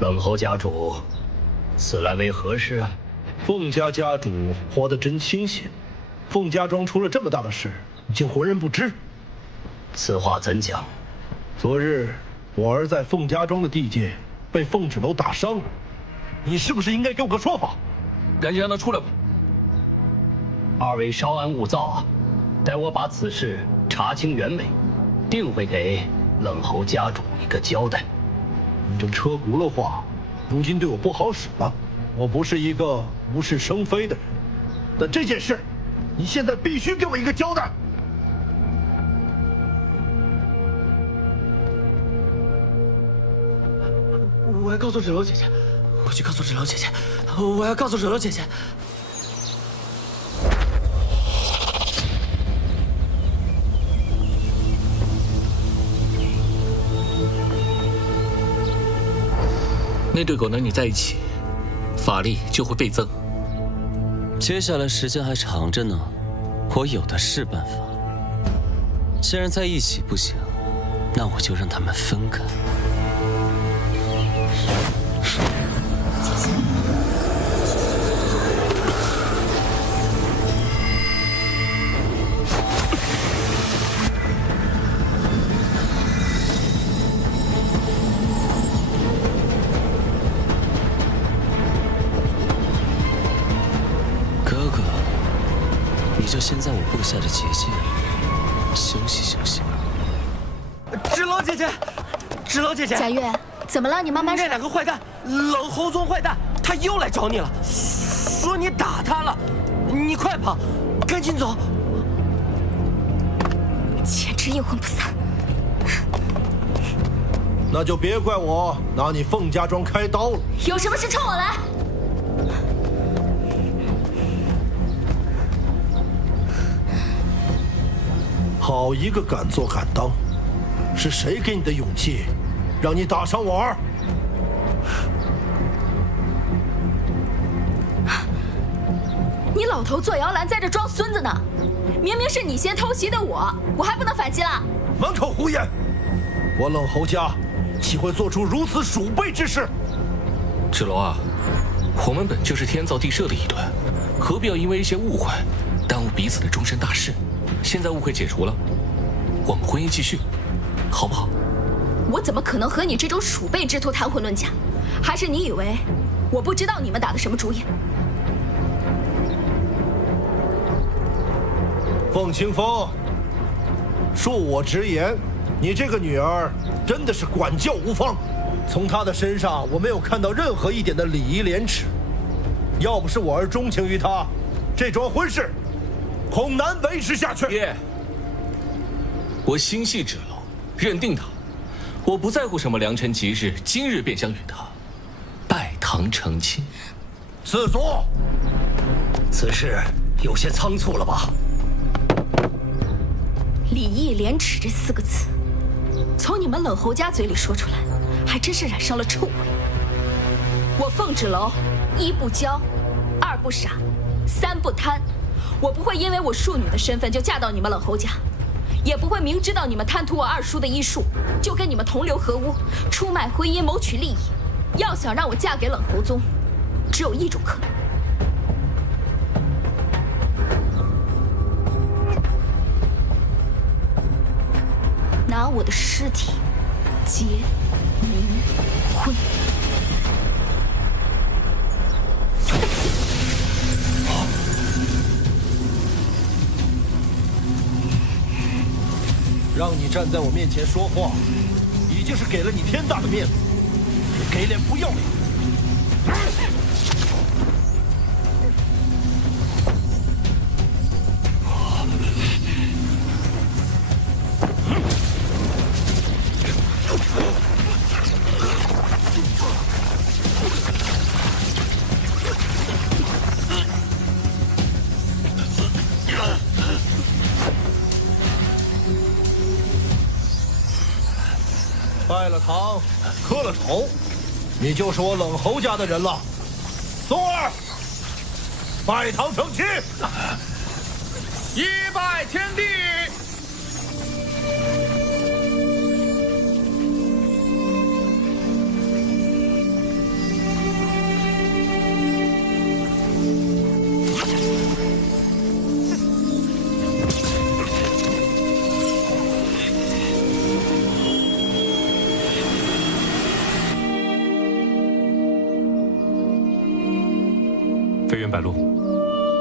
冷侯家主，此来为何事啊？凤家家主活得真清闲，凤家庄出了这么大的事，你竟浑然不知。此话怎讲？昨日我儿在凤家庄的地界被凤纸楼打伤了，你是不是应该给我个说法？赶紧让他出来吧。二位稍安勿躁啊，待我把此事查清原委，定会给冷侯家主一个交代。你这车轱辘话，如今对我不好使了。我不是一个无事生非的人，但这件事，你现在必须给我一个交代。我要告诉芷楼姐姐，我去告诉芷楼姐姐，我要告诉芷楼姐姐。那对狗男女在一起，法力就会倍增。接下来时间还长着呢，我有的是办法。既然在一起不行，那我就让他们分开。就先在我布下的结界里休息休息。芷楼姐姐，芷楼姐姐，贾月，怎么了？你慢慢说。那两个坏蛋，冷侯宗坏蛋，他又来找你了，说你打他了，你快跑，赶紧走。简直阴魂不散。那就别怪我拿你凤家庄开刀了。有什么事冲我来。好一个敢做敢当！是谁给你的勇气，让你打伤我儿？你老头坐摇篮在这装孙子呢！明明是你先偷袭的我还不能反击了？满口胡言！我冷侯家岂会做出如此鼠辈之事？芷楼啊，我们本就是天造地设的一对，何必要因为一些误会，耽误彼此的终身大事？现在误会解除了，我们婚姻继续，好不好？我怎么可能和你这种鼠辈之徒谈婚论嫁？还是你以为我不知道你们打的什么主意？凤清风，恕我直言，你这个女儿真的是管教无方。从她的身上，我没有看到任何一点的礼仪廉耻。要不是我儿钟情于她，这桩婚事恐难维持下去。爹，我心系芷楼，认定她，我不在乎什么良辰吉日，今日便想与她拜堂成亲。四祖，此事有些仓促了吧？礼义廉耻这4个字，从你们冷侯家嘴里说出来，还真是染上了臭味。我凤芷楼，一不骄，二不傻，三不贪。我不会因为我庶女的身份就嫁到你们冷侯家，也不会明知道你们贪图我二叔的医术，就跟你们同流合污，出卖婚姻谋取利益。要想让我嫁给冷侯宗，只有一种可能。拿我的尸体结冥婚。让你站在我面前说话，已经是给了你天大的面子，你给脸不要脸！拜了堂，磕了头，你就是我冷侯家的人了。宗儿，拜堂成亲。一拜天地。飞远百路，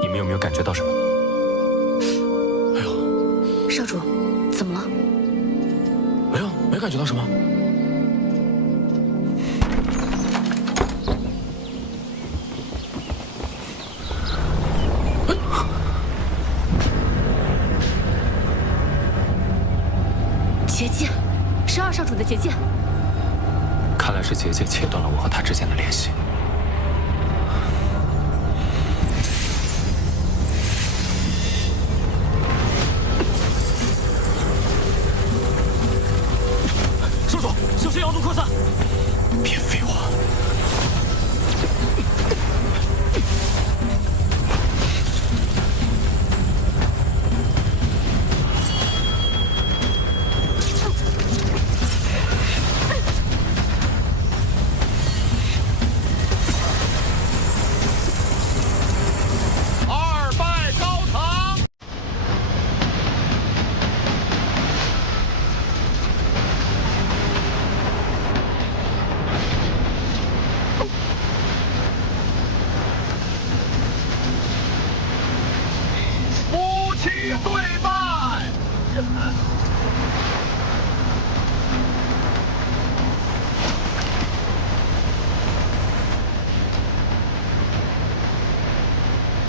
你们有没有感觉到什么？哎呦，少主，怎么了？没有，没感觉到什么。结界，是二少主的结界。看来是结界切断了我和他之间的联系。少主，小心妖毒扩散！别废话！二拜高堂。夫妻对拜。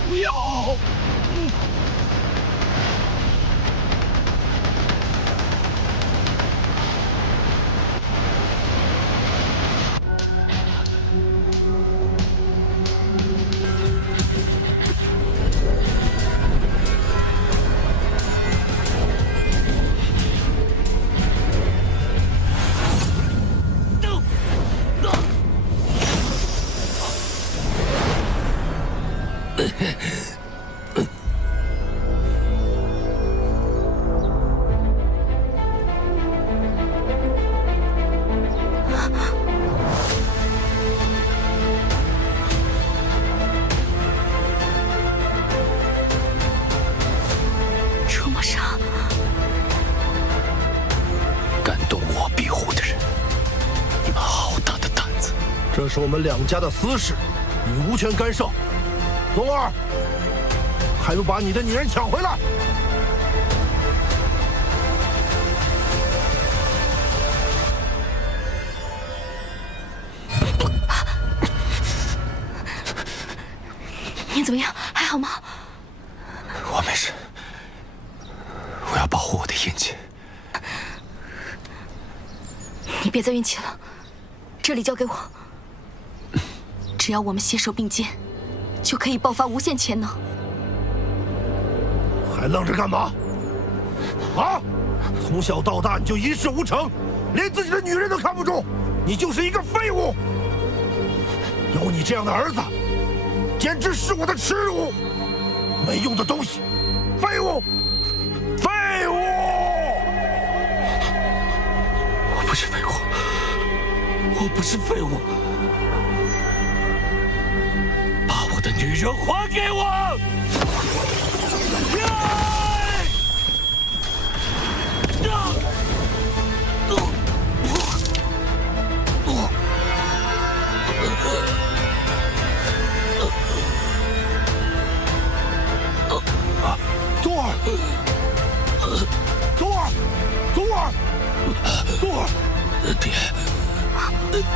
不要！出魔杀，敢动我庇护的人，你们好大的胆子！这是我们两家的私事，你无权干涉。宗儿，还不把你的女人抢回来！你怎么样？还好吗？我没事，我要保护我的印记。你别再运气了，这里交给我。只要我们携手并肩，就可以爆发无限潜能。还愣着干嘛？啊！从小到大你就一事无成，连自己的女人都看不住，你就是一个废物。有你这样的儿子，简直是我的耻辱！没用的东西，废物，废物！我不是废物，我不是废物，把我的女人还给我！宗儿，宗儿，宗儿，宗儿，爹，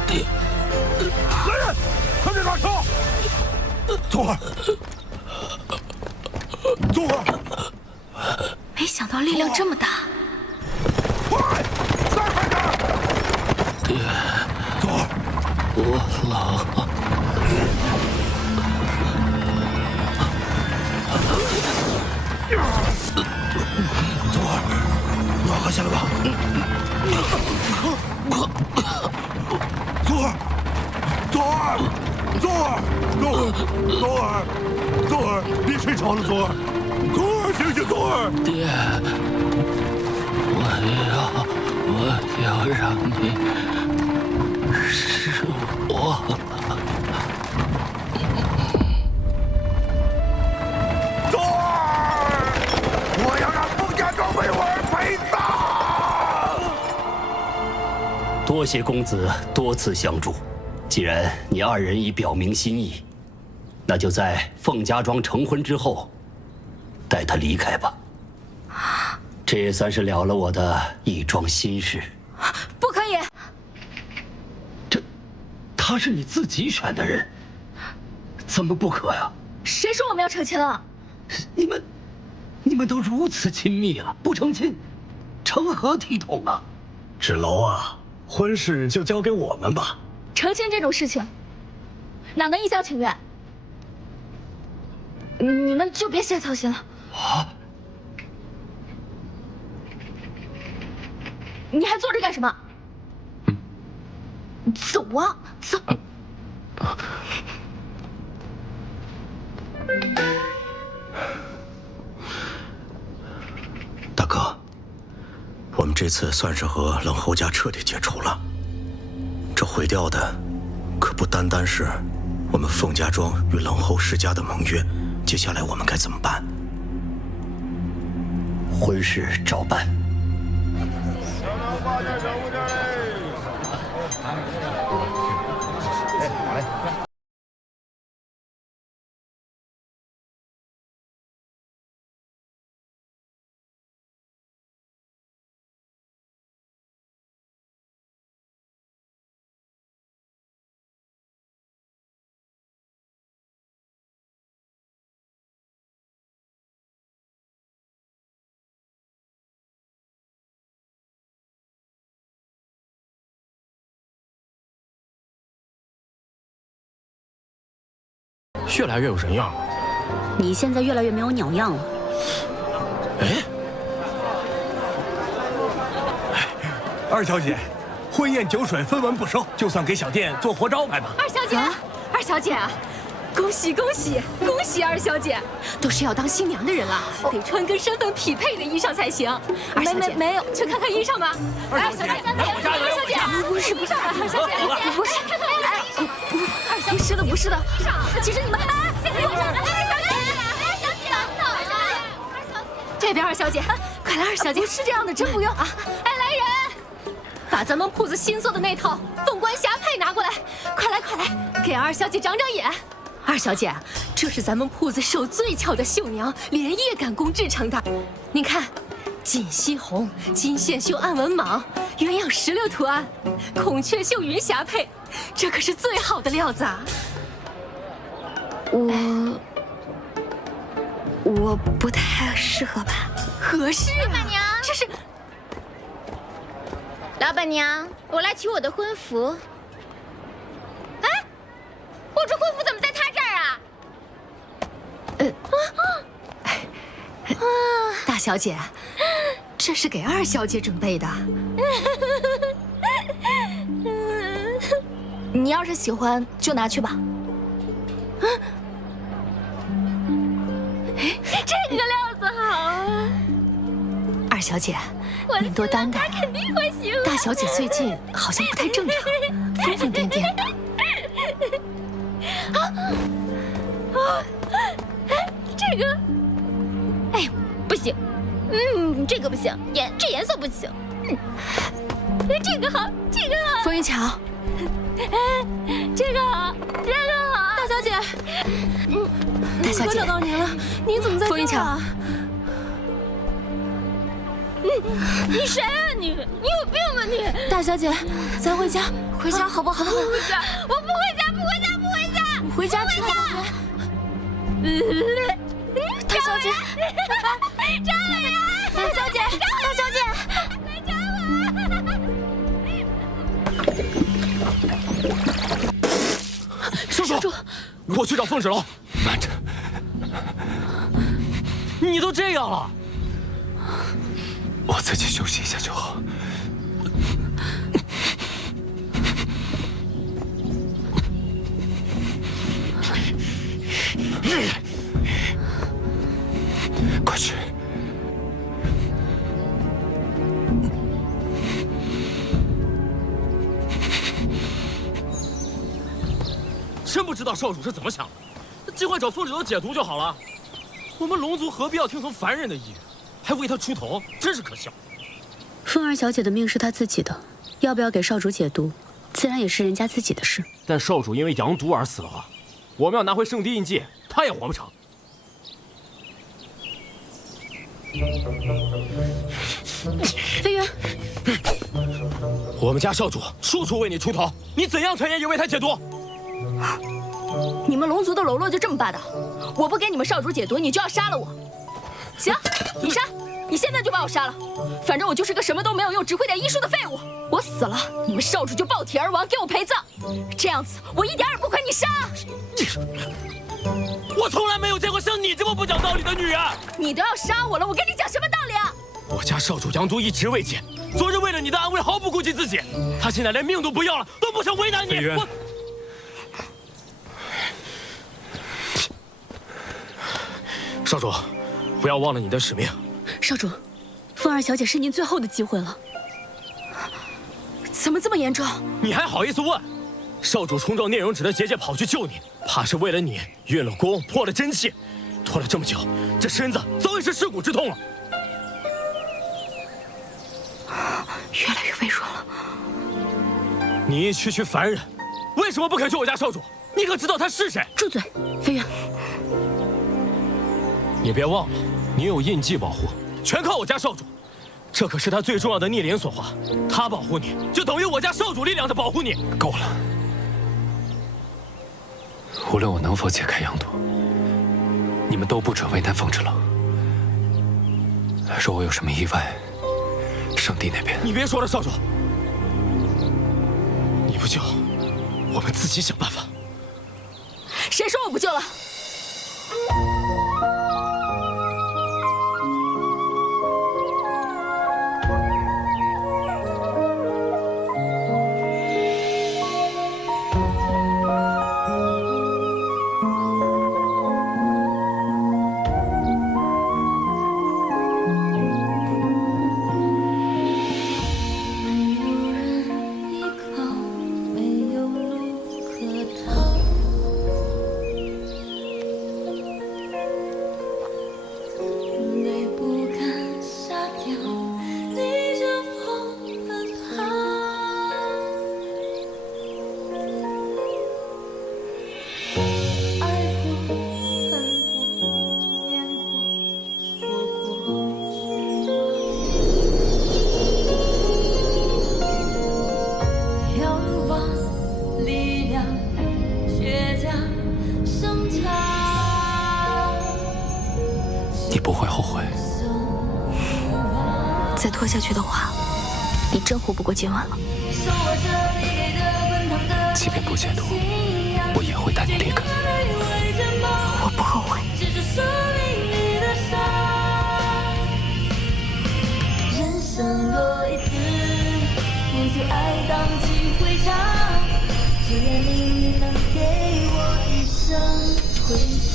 爹，来人，快点打车！宗儿，宗儿，没想到力量这么大。快，再快点！爹，宗儿，我冷。宗儿，暖和下来吧。宗儿，宗儿，宗儿，宗儿，宗儿，别睡着了，宗儿，宗儿，醒醒，宗儿。爹，我要让你失望。宗儿，我要让孟家庄为我而陪葬。多谢公子多次相助，既然你二人已表明心意，那就在凤家庄成婚之后，带她离开吧。这也算是了了我的一桩心事。不可以！他是你自己选的人，怎么不可呀？谁说我们要成亲了？你们都如此亲密了，不成亲，成何体统啊？芷楼啊，婚事就交给我们吧。成亲这种事情，哪能一厢情愿？你们就别瞎操心了。啊！你还坐着干什么？走啊，走！大哥，我们这次算是和冷侯家彻底解除了。这毁掉的，可不单单是我们凤家庄与冷侯世家的盟约。接下来我们该怎么办？婚事照办。越来越有人样了。你现在越来越没有鸟样了。二小姐，婚宴酒水分文不收，就算给小店做活招牌吧。二小姐，二小姐，恭喜恭喜恭喜！二小姐，都是要当新娘的人了，得穿跟身份匹配的衣裳才行。二小姐，没有，去看看衣裳吧。二小姐，二小姐，不是衣裳吧？二小姐，不是，二小姐，不是的，不是的。其实你们，二小姐，这边二小姐，快来，二小姐，不是这样的，真不用啊！哎，来人，把咱们铺子新做的那套凤冠霞帔拿过来，快来快来，给二小姐长长眼。二小姐，这是咱们铺子手最巧的绣娘连夜赶工制成的。您看，锦西红、金线绣暗纹蟒、鸳鸯石榴图案、孔雀绣云霞帔，这可是最好的料子啊！我不太适合吧？合适啊！老板娘，这是老板娘，我来取我的婚服。哎，我这婚服怎么在他这儿啊？大小姐，这是给二小姐准备的。你要是喜欢，就拿去吧。这个料子好啊！二小姐，您多担待。肯定会喜欢。大小姐最近好像不太正常，疯疯癫癫的。这个，哎，不行，这个不行，这颜色不行，这个好，这个好。风云桥，这个好，这个好。大小姐，大小姐，我找到您了，您怎么在这儿啊？风云桥，你谁啊你？你有病吧你？大小姐，咱回家，回家好不好？不回家，我不回家，不回家，不回家。回家吃好不好？大小姐，张伟呀！大小姐，大小姐，来找我！叔叔，我去找凤芷楼。慢着，你都这样了，我自己休息一下就好。快去！真不知道少主是怎么想的，尽快找凤芷楼解毒就好了。我们龙族何必要听从凡人的意愿，还为他出头，真是可笑。凤二小姐的命是她自己的，要不要给少主解毒，自然也是人家自己的事。但少主因为阳毒而死的话，我们要拿回圣地印记，他也活不成。飞云，我们家少主处处为你出头，你怎样传言也为他解毒。你们龙族的喽啰就这么霸道？我不给你们少主解毒，你就要杀了我？行，你杀，你现在就把我杀了。反正我就是个什么都没有用，只会点医术的废物。我死了，你们少主就爆体而亡，给我陪葬。这样子，我一点也不亏你杀。我从来没有见过像你这么不讲道理的女人。你都要杀我了，我跟你讲什么道理啊？我家少主杨都一直未解，昨日为了你的安危毫不顾及自己，他现在连命都不要了，都不想为难你。我。少主，不要忘了你的使命。少主，凤儿小姐是您最后的机会了。怎么这么严重？你还好意思问？少主冲撞聂荣芷的结界跑去救你，怕是为了你运了功，破了真气，拖了这么久，这身子早已是尸骨之痛了。越来越微弱了。你一区区凡人，为什么不肯救我家少主？你可知道他是谁？住嘴，飞云。你别忘了，你有印记保护，全靠我家少主。这可是他最重要的逆鳞所化，他保护你，就等于我家少主力量在保护你。够了！无论我能否解开阳毒，你们都不准为难凤芷楼。若我有什么意外，圣地那边……你别说了，少主，你不救，我们自己想办法。谁说我不救了？你不会后悔？再拖下去的话，你真活不过今晚了。即便不解毒，我也会带你离开。我不后悔。人生若一次，不惧爱荡几回肠，只愿命运能给我一生回响。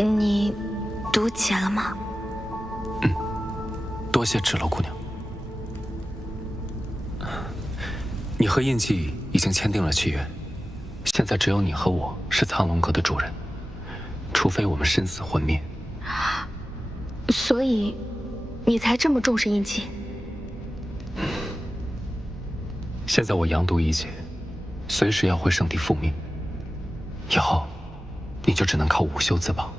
你毒解了吗？多谢芷楼姑娘。你和印记已经签订了契约，现在只有你和我是苍龙阁的主人。除非我们生死魂灭。所以，你才这么重视印记？现在我阳毒已解，随时要回圣地复命。以后，你就只能靠午休自保。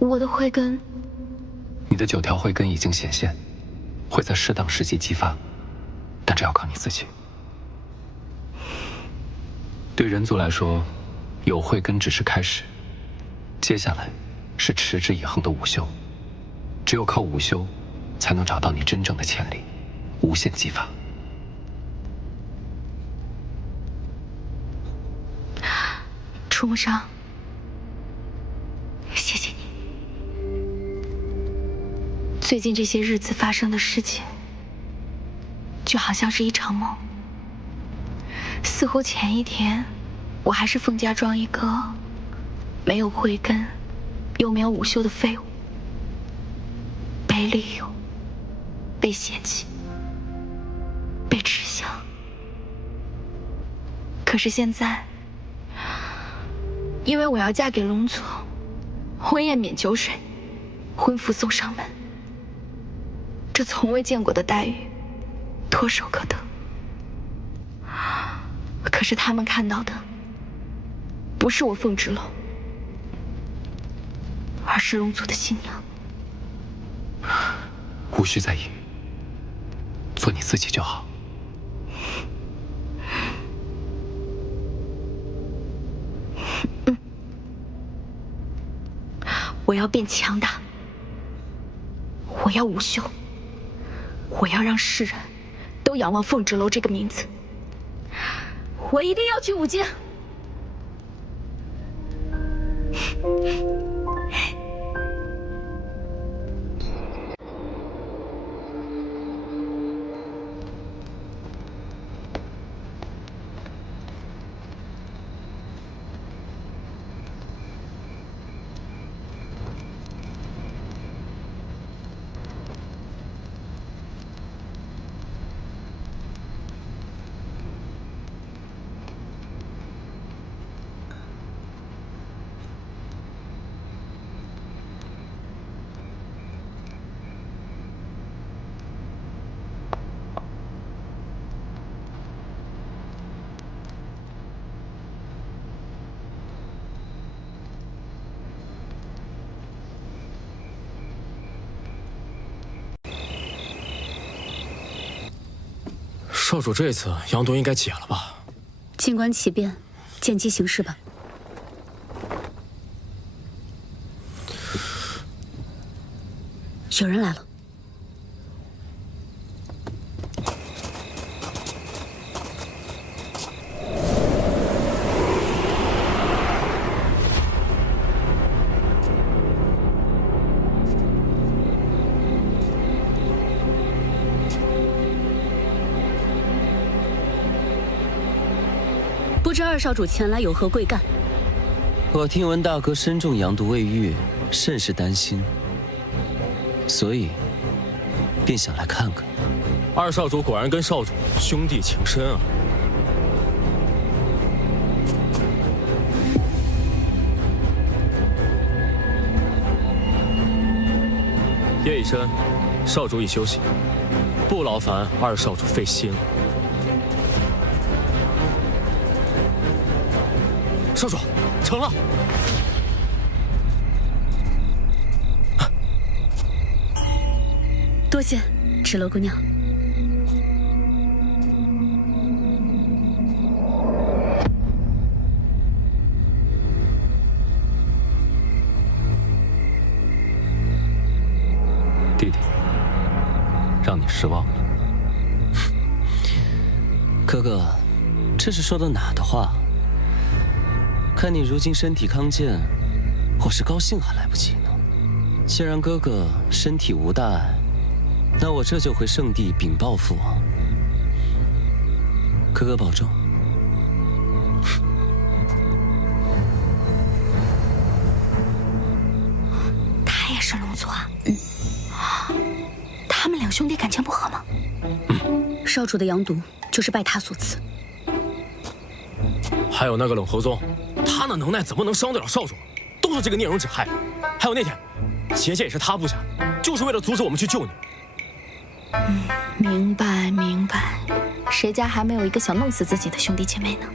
我的慧根，你的9条慧根已经显现，会在适当时机激发，但这要靠你自己。对人族来说，有慧根只是开始，接下来是持之以恒的午休。只有靠午休，才能找到你真正的潜力，无限激发。楚木生，谢谢你。最近这些日子发生的事情，就好像是一场梦。似乎前一天，我还是凤家庄一个没有慧根，又没有午休的废物，被利用，被嫌弃，被耻笑。可是现在，因为我要嫁给龙族，婚宴免酒水，婚服送上门，这从未见过的待遇，唾手可得。可是他们看到的，不是我凤之楼，而是龙族的新娘。无需在意，做你自己就好。我要变强大，我要午休，我要让世人都仰望凤之楼这个名字。我一定要去舞剑。少主这次阳毒应该解了吧？静观其变，见机行事吧。有人来了。不知二少主前来有何贵干？我听闻大哥身中阳毒未愈，甚是担心，所以便想来看看。二少主果然跟少主兄弟情深啊！夜已深，少主已休息，不劳烦二少主费心了。少主，成了！多谢，芷楼姑娘。弟弟，让你失望了。哥哥，这是说的哪的话？看你如今身体康健，我是高兴还来不及呢。既然哥哥身体无大碍，那我这就回圣地禀报父王。哥哥保重。他也是龙族啊？他们两兄弟感情不和吗？少主的阳毒就是拜他所赐。还有那个冷侯宗，他那能耐怎么能伤得了少主？都是这个聂荣芷害的。还有那天，姐姐也是他部下，就是为了阻止我们去救你。明白明白，谁家还没有一个想弄死自己的兄弟姐妹呢？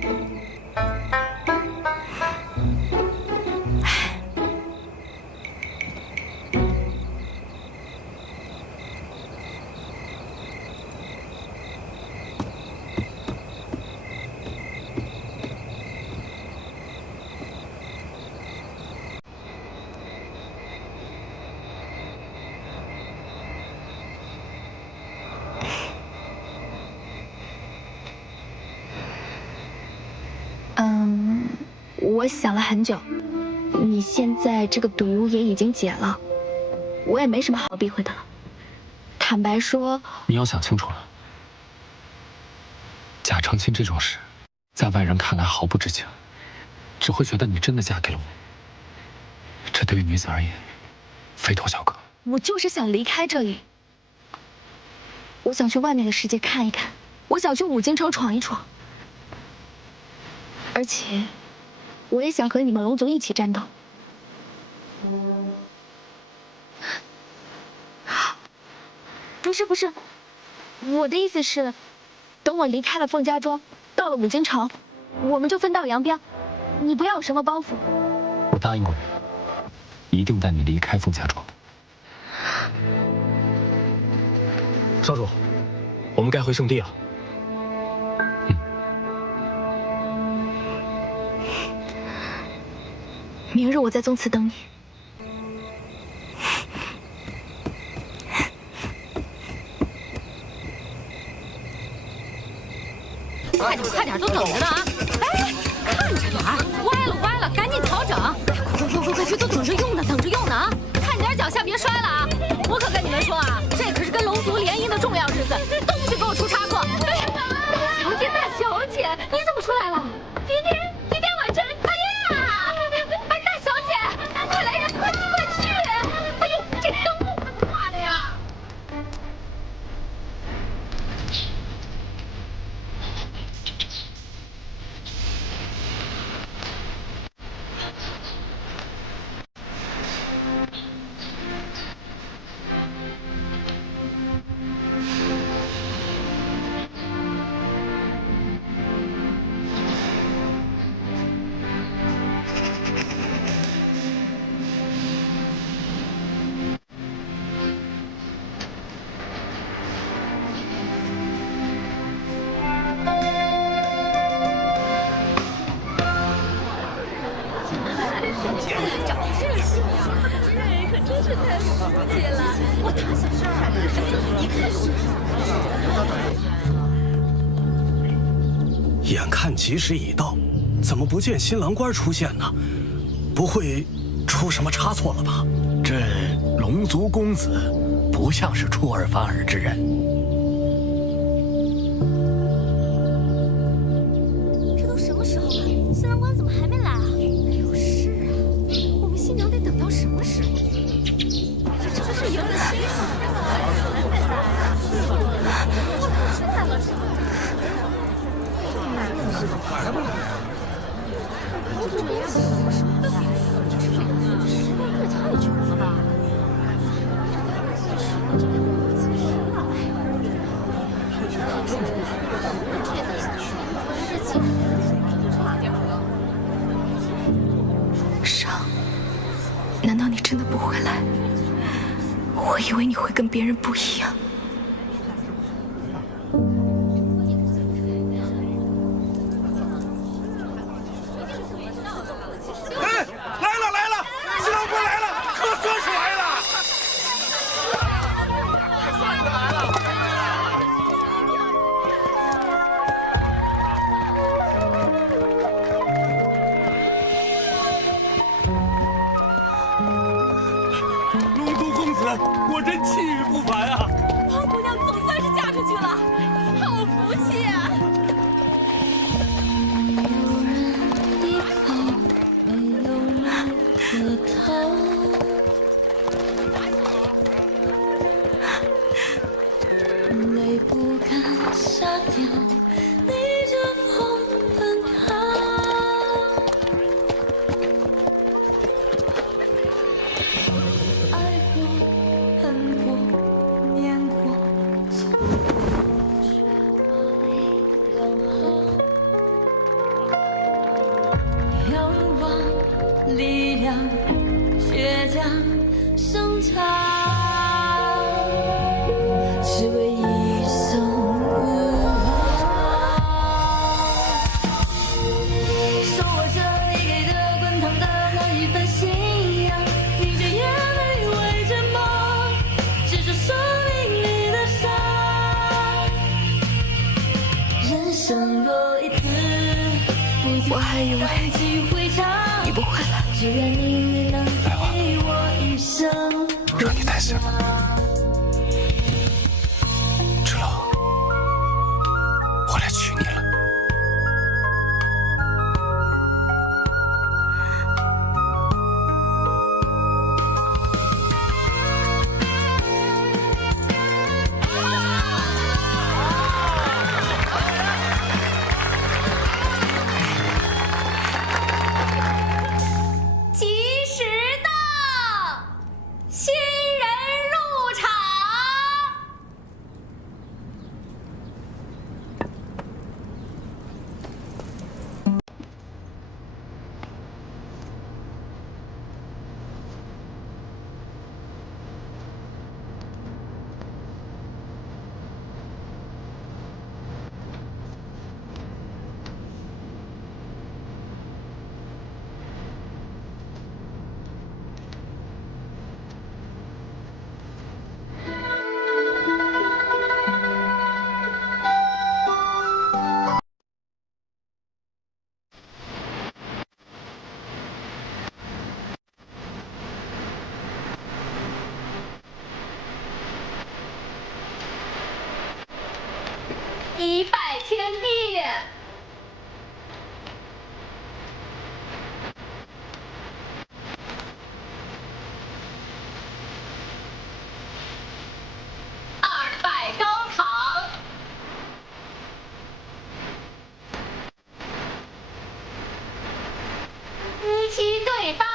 我想了很久，你现在这个毒也已经解了，我也没什么好避讳的了。坦白说，你要想清楚了，假成亲这种事，在外人看来毫不知情，只会觉得你真的嫁给了我。这对于女子而言，非同小可。我就是想离开这里，我想去外面的世界看一看，我想去五京城闯一闯，而且我也想和你们龙族一起战斗。不是，我的意思是，等我离开了凤家庄，到了五京城，我们就分道扬镳，你不要有什么包袱。我答应过你，一定带你离开凤家庄。少主，我们该回圣地了。明日我在宗祠等你。快点，都等着呢啊！哎，看着点儿，歪了，赶紧调整！快去，都等着用呢啊！看点脚下别摔了啊！我可跟你们说啊，这可是跟龙族联姻的重要日子，都不许给我出差错！大小姐，你怎么出来了？爹，婉珍，哎呀！大小姐，快来人，快去！哎呦，这灯怎么挂的呀？眼看吉时已到，怎么不见新郎官出现呢？不会出什么差错了吧？这龙族公子不像是出尔反尔之人。这都什么时候了，新郎官怎么还没来啊？哎呦，是啊，我们新娘得等到什么时候？这真是有点心疼。太穷了吧！伤，难道你真的不回来？我以为你会跟别人不一样。果真气宇不凡啊！胖姑娘总算是嫁出去了，好福气啊！掉，逆着风奔逃。爱过，恨过，念过，错过，却把力量好。仰望力量，倔强生长。只为一生无望，手握着你给的滚烫的那一份信仰，凝着眼泪为着梦，执着生命里的伤。人生若一次，我还以为你不会来，只愿命运能给我一生。让你担心了。我来娶你了。吉时到，新人入场。一拜天地。二拜高堂。一起对拜。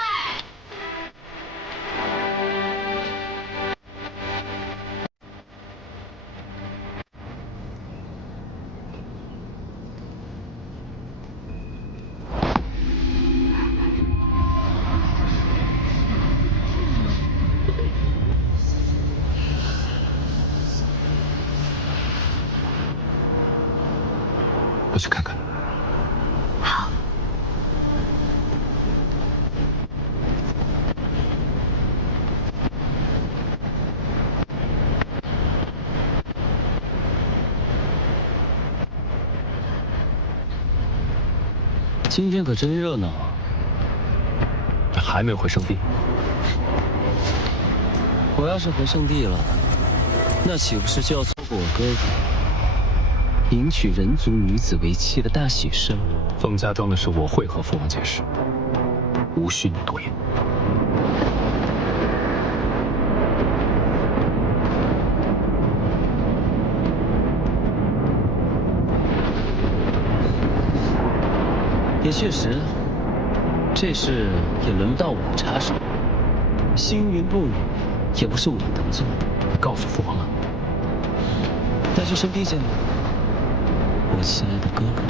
我去看看。好。今天可真热闹啊！你还没回圣地？我要是回圣地了，那岂不是就要错过我哥哥迎娶人族女子为妻的大喜事了？凤家庄的事我会和父王解释，无需你多言。也确实，这事也轮不到我插手。星云不女也不是我能做。告诉父王了。那就圣地见吧，我亲爱的哥哥。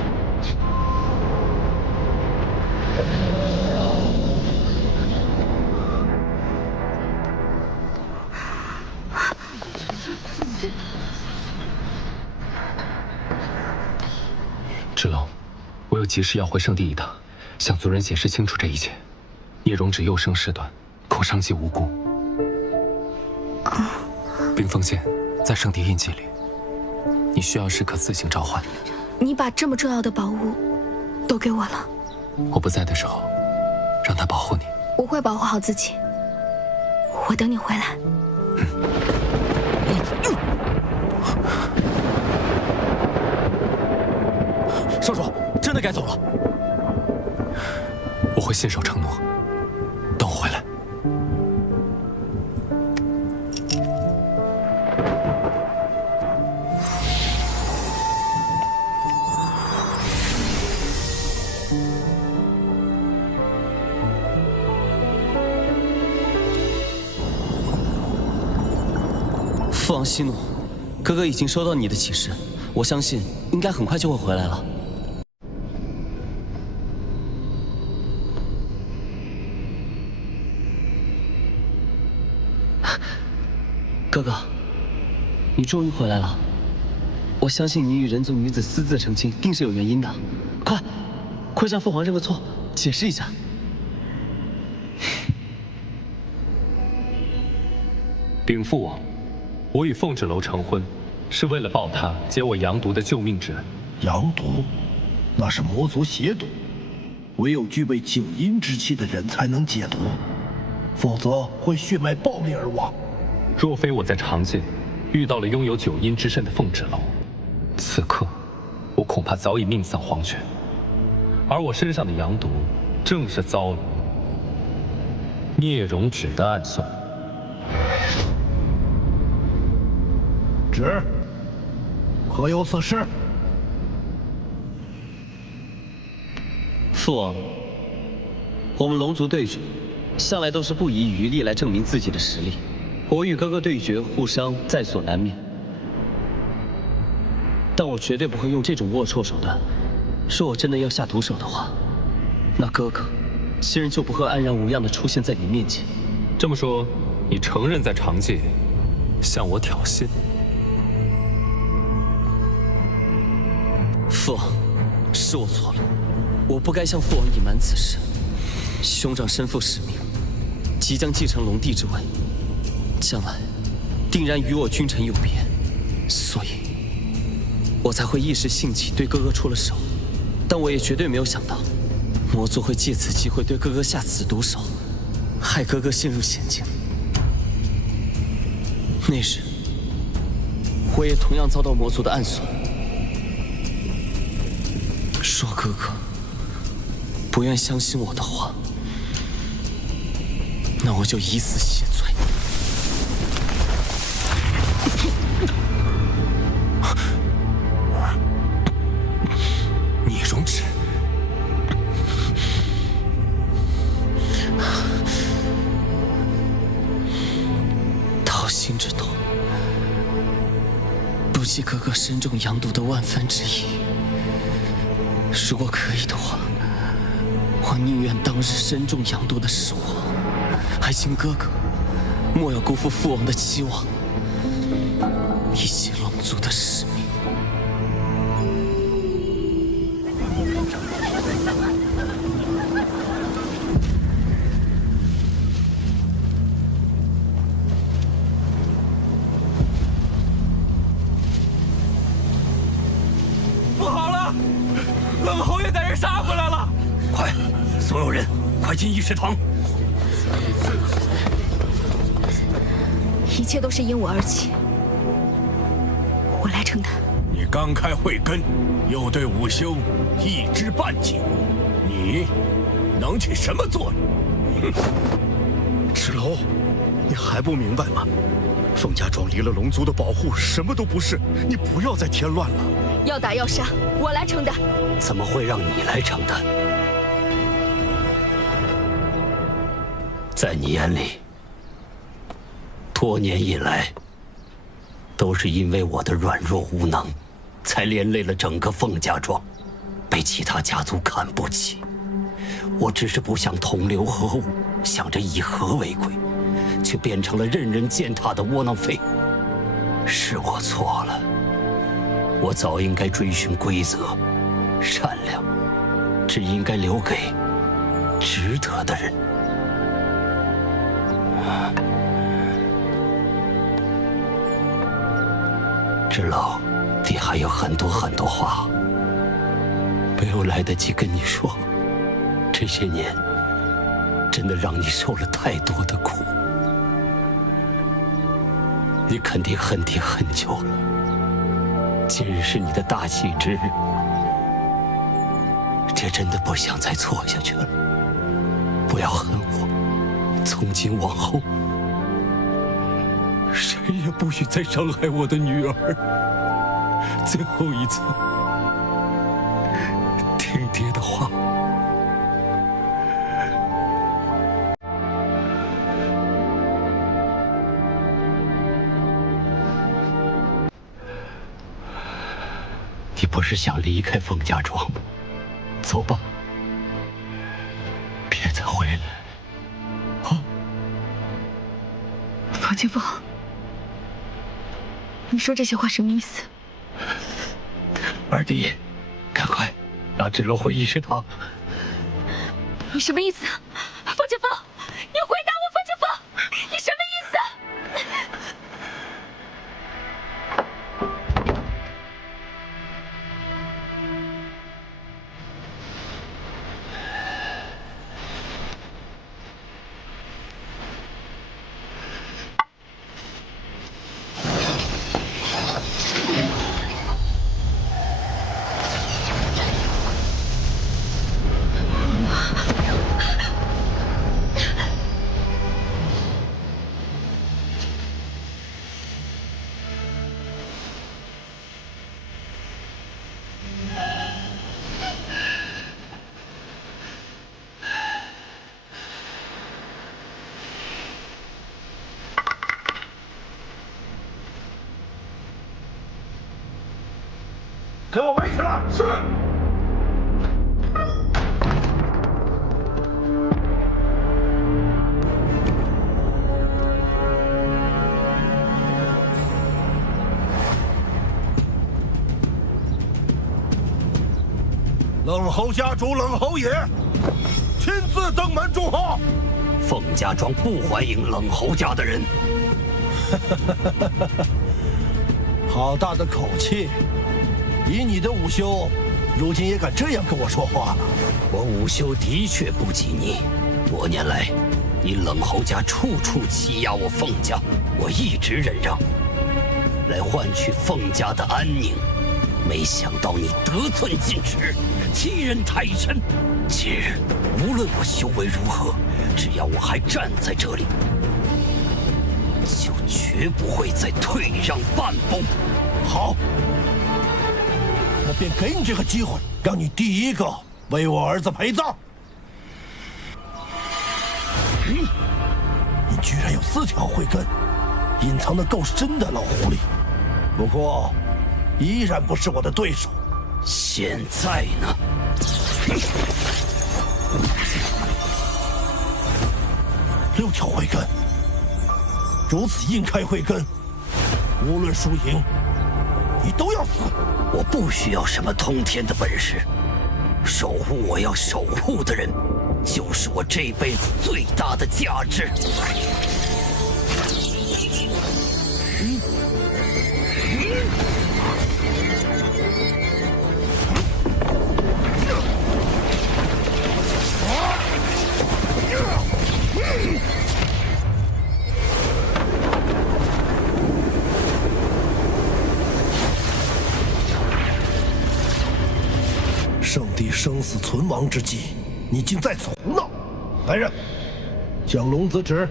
芷龙，我有急事要回圣地一趟，向族人解释清楚这一切。叶荣只幼生事端，恐伤及无辜。冰封剑在圣地印记里，你需要时可自行召唤。你把这么重要的宝物都给我了。我不在的时候，让他保护你。我会保护好自己。我等你回来。少主，真的该走了。我会信守承诺，等我回来。父王息怒，哥哥已经收到你的启示，我相信应该很快就会回来了。哥哥，你终于回来了。我相信你与人族女子私自成亲，定是有原因的。快向父皇认个错，解释一下。禀父王，我与凤芷楼成婚，是为了报他接我杨毒的救命之恩。杨毒，那是魔族邪毒，唯有具备九阴之气的人才能解毒，否则会血脉暴裂而亡。若非我在长界遇到了拥有九阴之身的凤芷楼，此刻我恐怕早已命丧黄泉。而我身上的阳毒，正是遭了聂荣芷的暗算。芷，何有此事？父王，我们龙族对决，向来都是不遗余力来证明自己的实力。我与哥哥对决互伤在所难免，但我绝对不会用这种龌龊手段。若我真的要下毒手的话，那哥哥虽然就不会安然无恙地出现在你面前。这么说，你承认在长界向我挑衅？父王，是我错了，我不该向父王隐瞒此事。兄长身负使命，即将继承龙帝之位，将来定然与我君臣有别，所以我才会一时兴起对哥哥出了手。但我也绝对没有想到，魔族会借此机会对哥哥下此毒手，害哥哥陷入险境。那时，我也同样遭到魔族的暗算。若哥哥不愿相信我的话，那我就以死谢罪。聂荣芷，掏心之痛，不计哥哥身中阳毒的万分之一。如果可以的话，我宁愿当日身中阳毒的是我，还请哥哥莫要辜负父王的期望，一起龙族的使命。不好了，冷侯爷带人杀回来了！快，所有人，快进议事堂！一切都是因我而起，我来承担。你刚开慧根，又对武修一知半解，你能起什么作用？芷楼，你还不明白吗？凤家庄离了龙族的保护，什么都不是。你不要再添乱了。要打要杀，我来承担。怎么会让你来承担？在你眼里，多年以来，都是因为我的软弱无能，才连累了整个凤家庄，被其他家族看不起。我只是不想同流合污，想着以和为贵，却变成了任人践踏的窝囊废。是我错了。我早应该追寻规则，善良只应该留给值得的人。芷楼，爹还有很多话没有来得及跟你说。这些年，真的让你受了太多的苦，你肯定恨爹很久了。今日是你的大喜之日，爹真的不想再错下去了。不要恨我，从今往后，谁也不许再伤害我的女儿。最后一次，听爹的话。你不是想离开凤家庄吗？走吧，别再回来。啊！冯清风，你说这些话什么意思？二弟，赶快让芷楼回议事堂。你什么意思？冯清风，你回答我，冯清风，你什么意思？给我围起来！是。冷侯家主冷侯爷亲自登门祝贺。凤家庄不欢迎冷侯家的人。好大的口气！以你的武修，如今也敢这样跟我说话了？我武修的确不及你。多年来，你冷侯家处处欺压我凤家，我一直忍让，来换取凤家的安宁。没想到你得寸进尺，欺人太甚。今日无论我修为如何，只要我还站在这里，就绝不会再退让半步。好，我便给你这个机会，让你第一个为我儿子陪葬。你居然有4条慧根，隐藏得够深的老狐狸。不过，依然不是我的对手。现在呢？6条慧根，如此硬开慧根，无论输赢，你都要死。我不需要什么通天的本事，守护我要守护的人，就是我这辈子最大的价值。圣地生死存亡之际，你竟在此胡闹！来人，将龙子纸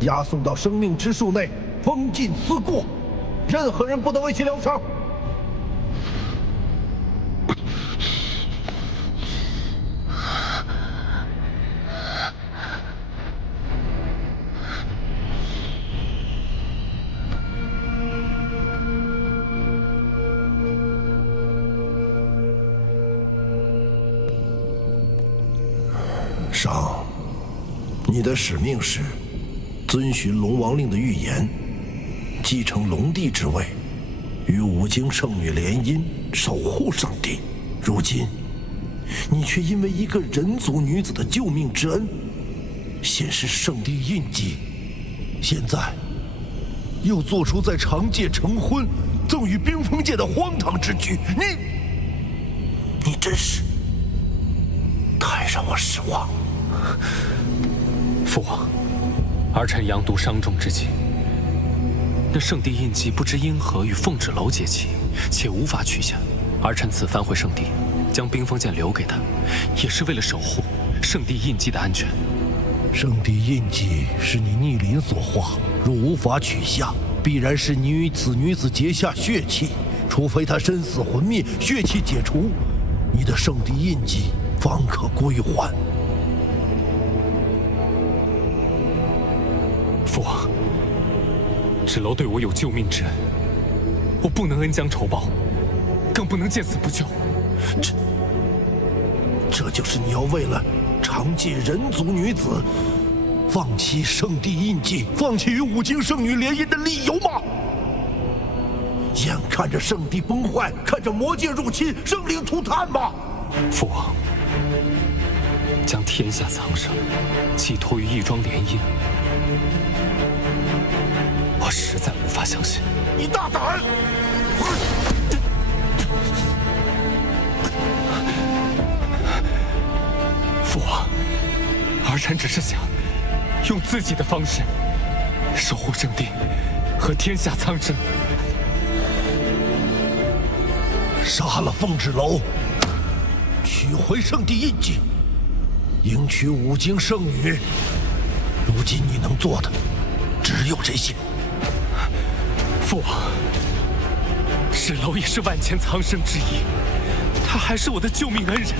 押送到生命之树内，封禁思过，任何人不得为其疗伤。上，你的使命是遵循龙王令的预言，继承龙帝之位，与五经圣女联姻，守护圣地。如今，你却因为一个人族女子的救命之恩，显示圣地印记，现在又做出在长界成婚，赠与冰封界的荒唐之举。你真是太让我失望。父王，儿臣阳毒伤重之际，那圣地印记不知因何与凤芷楼结起，且无法取下。儿臣此番回圣地，将冰封剑留给他，也是为了守护圣地印记的安全。圣地印记是你逆鳞所化，若无法取下，必然是你与此女子结下血气。除非她身死魂灭，血气解除，你的圣地印记方可归还。父王，芷楼对我有救命之恩，我不能恩将仇报，更更不能见死不救。这就是你要为了长借人族女子，放弃圣地印记，放弃与五经圣女联姻的理由吗？眼看着圣地崩坏，看着魔界入侵，生灵涂炭吗？父王，将天下苍生寄托于一桩联姻，我实在无法相信。你大胆！父王，儿臣只是想用自己的方式守护圣地和天下苍生。杀了凤芷楼，取回圣地印记，迎娶五经圣女。如今你能做的只有这些。父王，芷楼也是万千苍生之一，他还是我的救命恩人。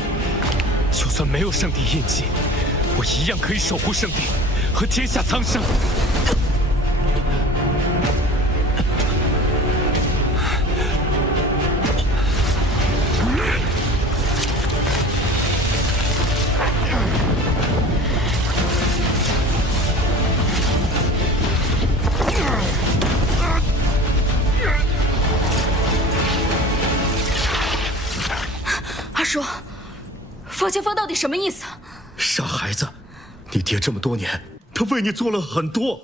就算没有圣地印记，我一样可以守护圣地和天下苍生。二叔，方前锋到底什么意思？傻孩子，你爹这么多年，他为你做了很多，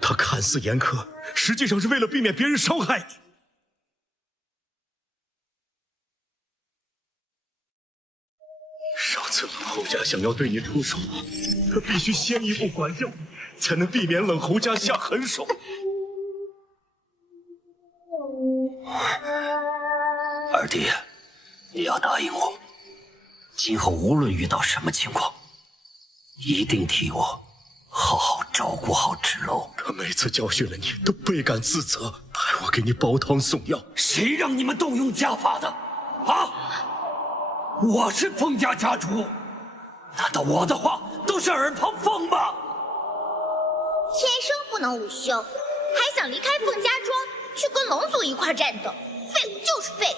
他看似严苛，实际上是为了避免别人伤害你。上次冷侯家想要对你出手，他必须先一步管教你，才能避免冷侯家下狠手。二弟，你要答应我，今后无论遇到什么情况，一定替我好好照顾好芷楼。他每次教训了你，都倍感自责，害我给你煲汤送药。谁让你们动用家法的？啊！我是凤家家主，难道我的话都是耳旁风吗？天生不能午休，还想离开凤家庄去跟龙族一块战斗？废物就是废物！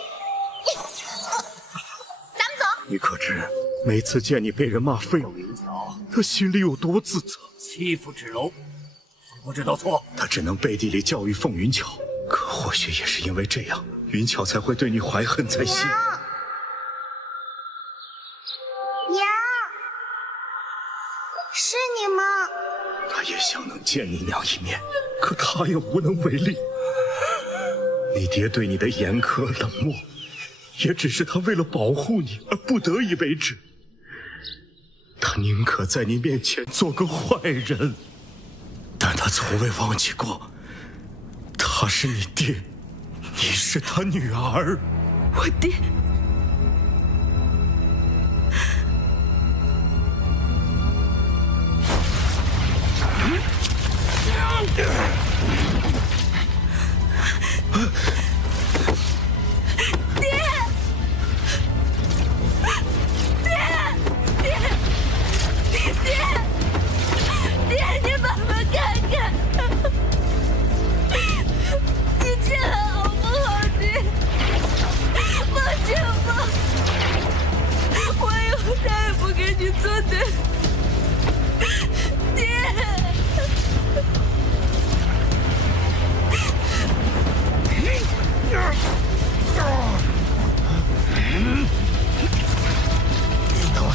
咱们走。你可知每次见你被人骂废物，他心里有多自责？欺负芷楼，不知道错。他只能背地里教育凤云巧，可或许也是因为这样，云巧才会对你怀恨在心。娘，是你吗？他也想能见你娘一面，可他也无能为力。你爹对你的严苛冷漠，也只是他为了保护你而不得已为之。他宁可在你面前做个坏人，但他从未忘记过，他是你爹，你是他女儿。我爹。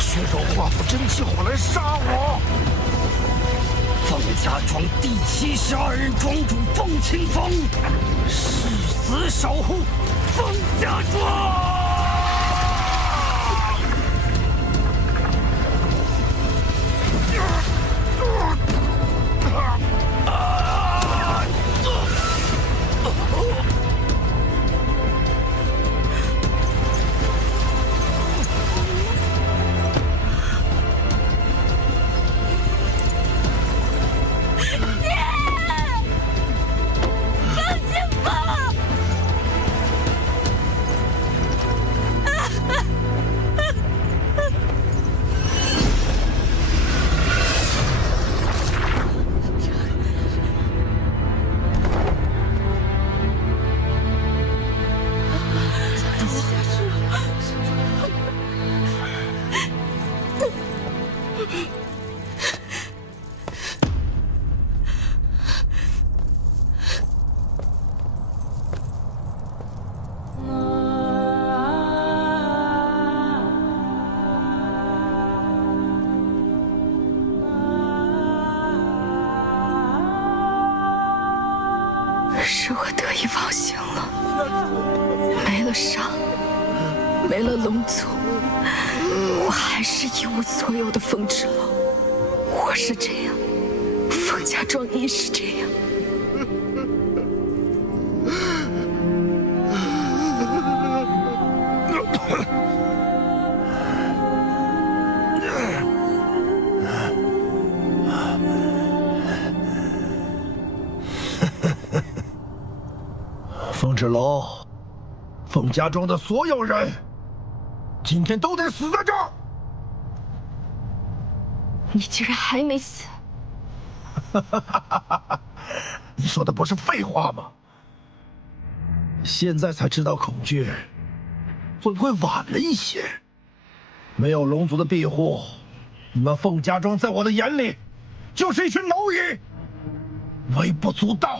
血肉化腐真气火来杀我！凤家庄第72任庄主凤清风，誓死守护凤家庄。是我得以忘形了，没了伤，没了龙族，我还是一无所有的风之楼。我是这样，凤家庄亦是这样。凤之楼，凤家庄的所有人，今天都得死在这儿！你竟然还没死！你说的不是废话吗？现在才知道恐惧，会不会晚了一些？没有龙族的庇护，你们凤家庄在我的眼里就是一群蝼蚁，微不足道。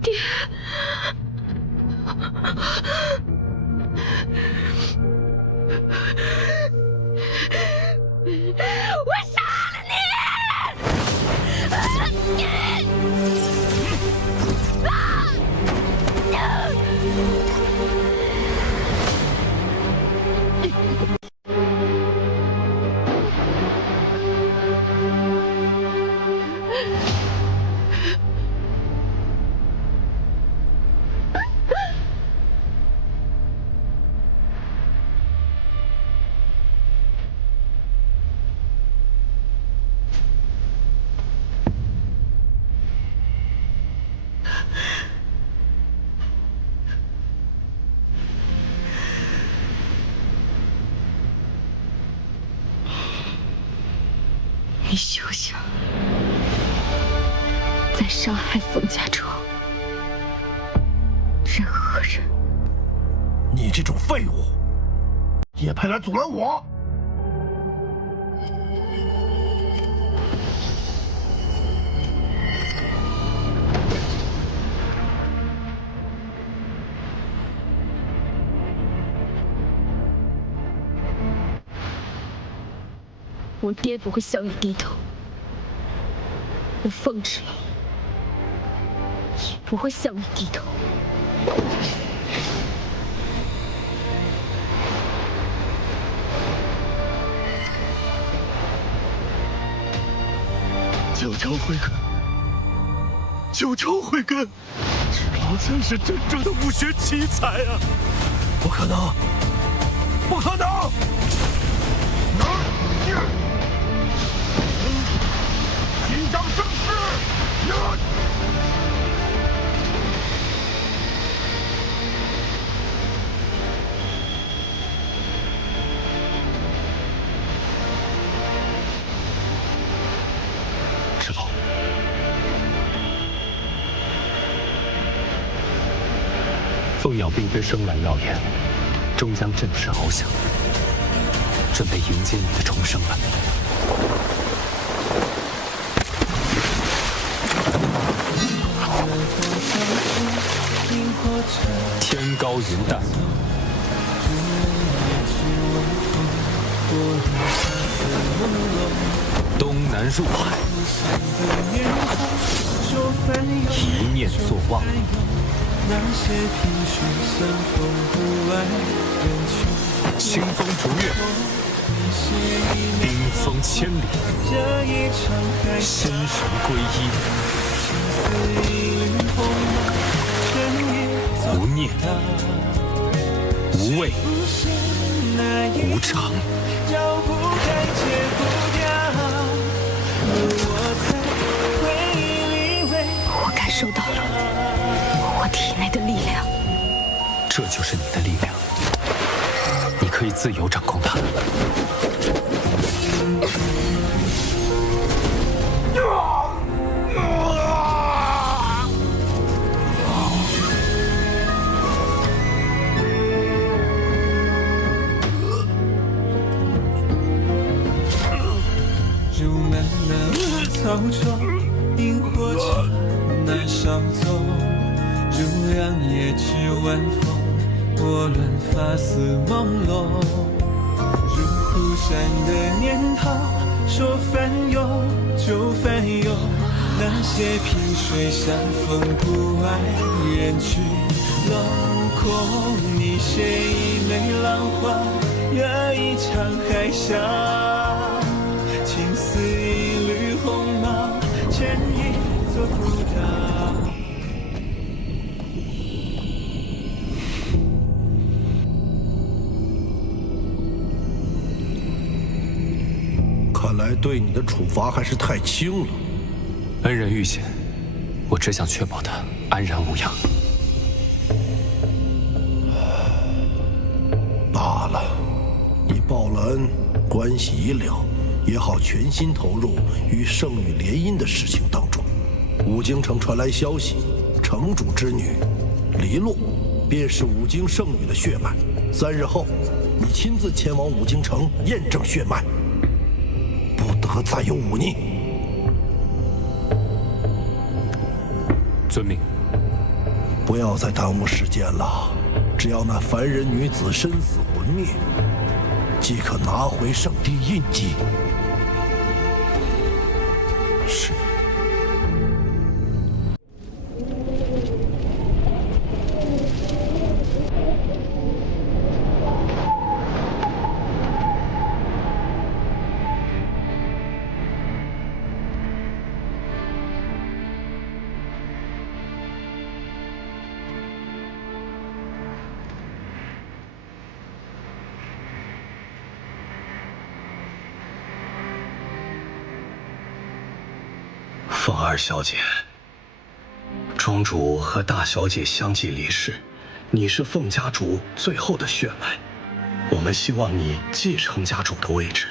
爹，我杀了你！你休想再伤害凤家庄任何人！你这种废物，也配来阻拦我？我爹不会向你低头，我凤之楼也不会向你低头。九朝慧根，九朝慧根，芷楼才是真正的武学奇才啊！不可能，不可能！击掌生死！芷楼，凤瑶并非生来耀眼，终将振翅翱翔，准备迎接你的重生吧。天高云淡，东南入海，一念作望。清风逐月，冰封千里，心神归一。无念，无畏，无常。我感受到了我体内的力量，这就是你的力量，你可以自由掌控它。的草中，萤火刹那稍纵，如两夜之晚风，拨乱发丝朦胧。如枯山的念头，说翻涌就翻涌，那些萍水相逢不爱人去楼空。你写一枚浪花，惹一场海啸，情似一缕鸿毛，牵一座孤岛。看来对你的处罚还是太轻了。恩人遇险，我只想确保他安然无恙。罢了，你报了恩，关系已了，也好全心投入与圣女联姻的事情当中。武京城传来消息，城主之女黎洛便是武京圣女的血脉。3日后，你亲自前往武京城验证血脉，不得再有忤逆。遵命。不要再耽误时间了，只要那凡人女子身死魂灭，即可拿回圣地印记。是。凤二小姐，庄主和大小姐相继离世，你是凤家主最后的血脉，我们希望你继承家主的位置，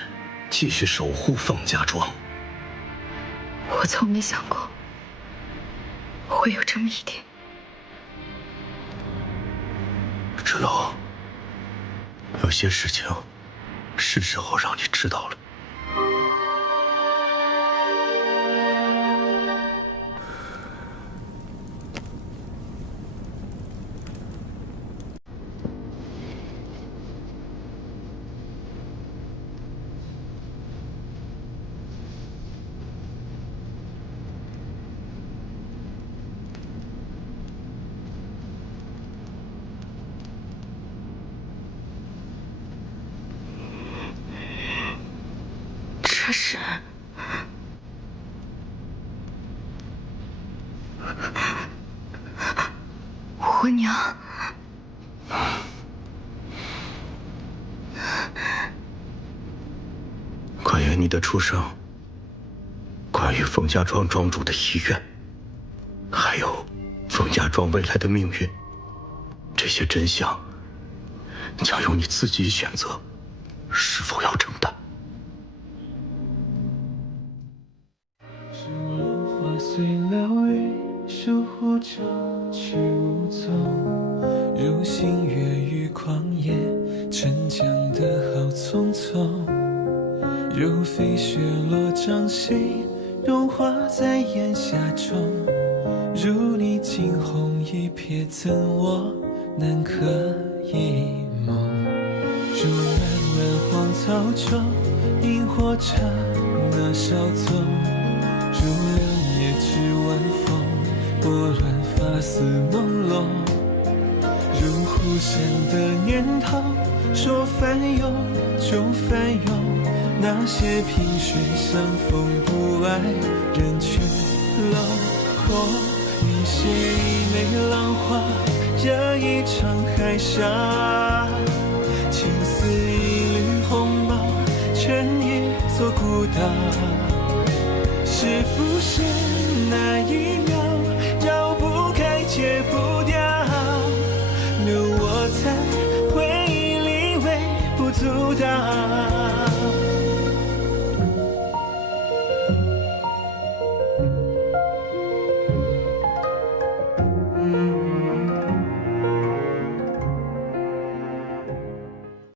继续守护凤家庄。我从没想过会有这么一天。芷楼，有些事情是时候让你知道了。这是我娘。关于你的出生，关于凤家庄庄主的遗愿，还有凤家庄未来的命运，这些真相将由你自己选择是否要承担。随了雨，守护着去无踪。如星月于旷野，沉降的好匆匆。如飞雪落掌心，融化在檐下中。如你惊鸿一瞥，怎我难可一梦？如漫漫荒草中，萤火刹那稍纵。如两夜之晚风，拨乱发丝朦胧。如忽闪的念头，说翻涌就翻涌。那些萍水相逢不爱人却镂空。你写一枚浪花，惹一场海啸。情似一缕鸿毛，牵一座孤岛。是不是